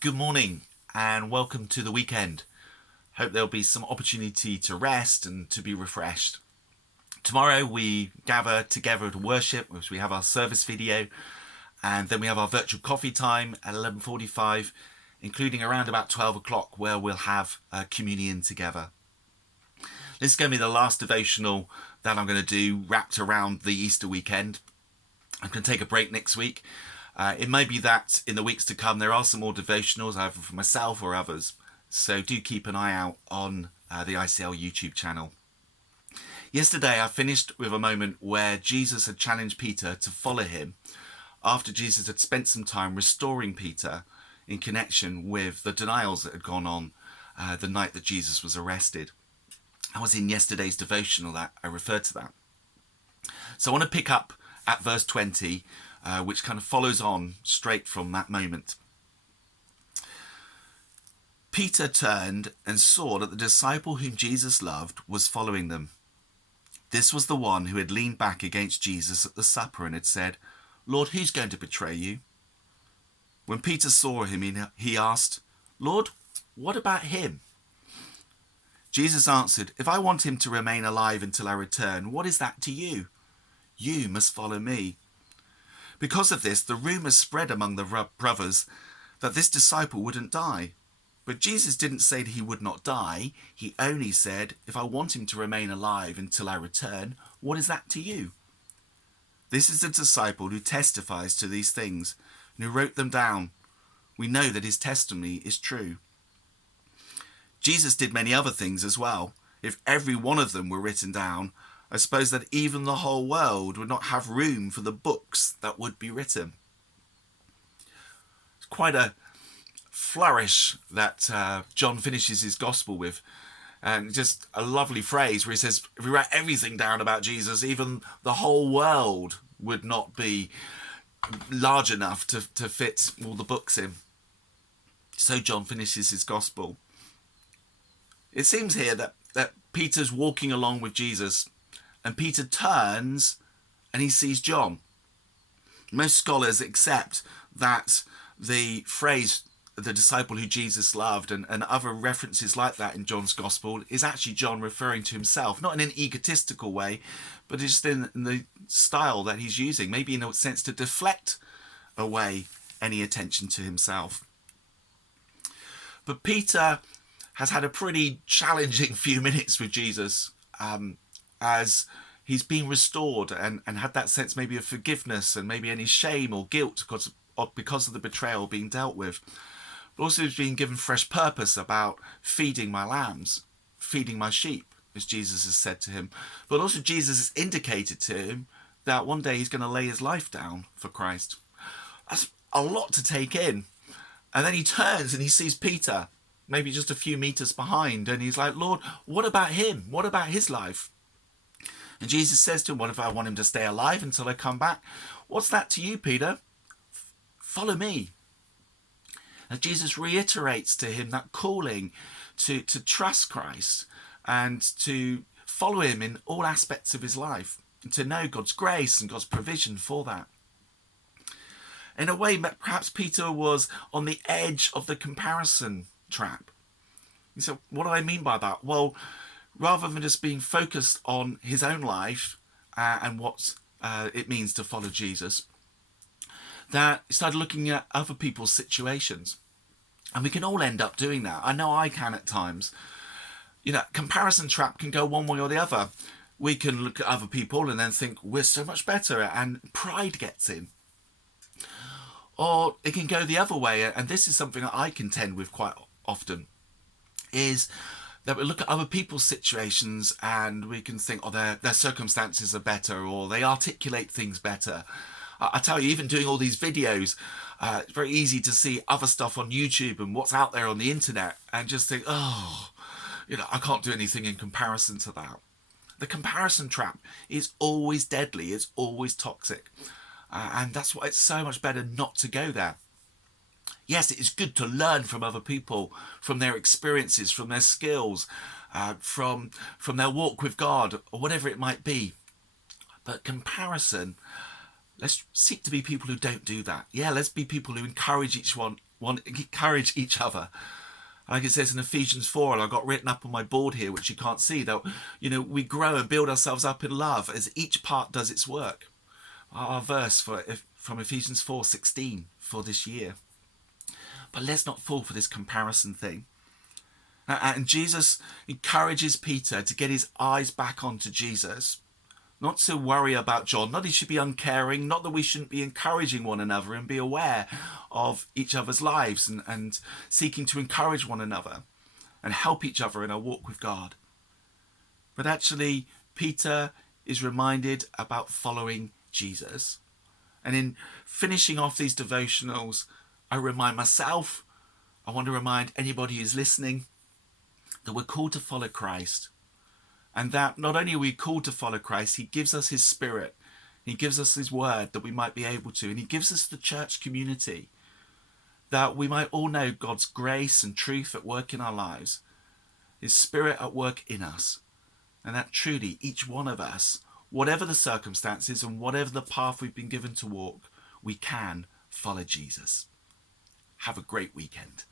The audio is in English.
Good morning and welcome to the weekend. Hope there'll be some opportunity to rest and to be refreshed. Tomorrow we gather together to worship, as we have our service video, and then we have our virtual coffee time at 11:45, including around about 12 o'clock where we'll have communion together. This is going to be the last devotional that I'm going to do wrapped around the Easter weekend. I'm going to take a break next week. It may be that in the weeks to come there are some more devotionals, either for myself or others. So do keep an eye out on the ICL YouTube channel. Yesterday I finished with a moment where Jesus had challenged Peter to follow him after Jesus had spent some time restoring Peter in connection with the denials that had gone on the night that Jesus was arrested. I was in yesterday's devotional that I referred to that. So I want to pick up at verse 20, which kind of follows on straight from that moment. Peter turned and saw that the disciple whom Jesus loved was following them. This was the one who had leaned back against Jesus at the supper and had said, "Lord, who's going to betray you?" When Peter saw him, he asked, "Lord, what about him?" Jesus answered, "If I want him to remain alive until I return, what is that to you? You must follow me." Because of this, the rumour spread among the brothers that this disciple wouldn't die. But Jesus didn't say that he would not die. He only said, "If I want him to remain alive until I return, what is that to you?" This is the disciple who testifies to these things and who wrote them down. We know that his testimony is true. Jesus did many other things as well. If every one of them were written down, I suppose that even the whole world would not have room for the books that would be written. It's quite a flourish that John finishes his gospel with. And just a lovely phrase where he says, if we write everything down about Jesus, even the whole world would not be large enough to fit all the books in. So John finishes his gospel. It seems here that Peter's walking along with Jesus, and Peter turns and he sees John. Most scholars accept that the phrase, the disciple who Jesus loved, and other references like that in John's gospel, is actually John referring to himself, not in an egotistical way, but just in the style that he's using, maybe in a sense to deflect away any attention to himself. But Peter has had a pretty challenging few minutes with Jesus, as he's been restored and had that sense maybe of forgiveness and maybe any shame or guilt because of the betrayal being dealt with. But also he's been given fresh purpose about feeding my lambs, feeding my sheep, as Jesus has said to him. But also Jesus has indicated to him that one day he's going to lay his life down for Christ. That's a lot to take in. And then he turns and he sees Peter, maybe just a few meters behind, and he's like, "Lord, what about him? What about his life?" And Jesus says to him, "What if I want him to stay alive until I come back? What's that to you, Peter? Follow me." And Jesus reiterates to him that calling to trust Christ and to follow him in all aspects of his life, and to know God's grace and God's provision for that. In a way, perhaps Peter was on the edge of the comparison trap. And so what do I mean by that? Well, rather than just being focused on his own life and what it means to follow Jesus, that he started looking at other people's situations. And we can all end up doing that. I know I can at times. Comparison trap can go one way or the other. We can look at other people and then think we're so much better, and pride gets in. Or it can go the other way, and this is something that I contend with quite often, is that we look at other people's situations and we can think, oh, their circumstances are better, or they articulate things better. I tell you, even doing all these videos, it's very easy to see other stuff on YouTube and what's out there on the internet and just think, oh, I can't do anything in comparison to that. The comparison trap is always deadly, it's always toxic. And that's why it's so much better not to go there. Yes, it is good to learn from other people, from their experiences, from their skills, from their walk with God, or whatever it might be. But comparison, let's seek to be people who don't do that. Yeah, let's be people who encourage encourage each other. Like it says in Ephesians 4, and I've got written up on my board here, which you can't see, that, we grow and build ourselves up in love as each part does its work. Our verse from Ephesians 4:16 for this year. But let's not fall for this comparison thing. And Jesus encourages Peter to get his eyes back onto Jesus, not to worry about John, not that he should be uncaring, not that we shouldn't be encouraging one another and be aware of each other's lives and seeking to encourage one another and help each other in our walk with God. But actually, Peter is reminded about following Jesus. And in finishing off these devotionals, I remind myself, I want to remind anybody who's listening, that we're called to follow Christ. And that not only are we called to follow Christ, he gives us his Spirit. He gives us his word that we might be able to. And he gives us the church community that we might all know God's grace and truth at work in our lives. His Spirit at work in us. And that truly each one of us, whatever the circumstances and whatever the path we've been given to walk, we can follow Jesus. Have a great weekend.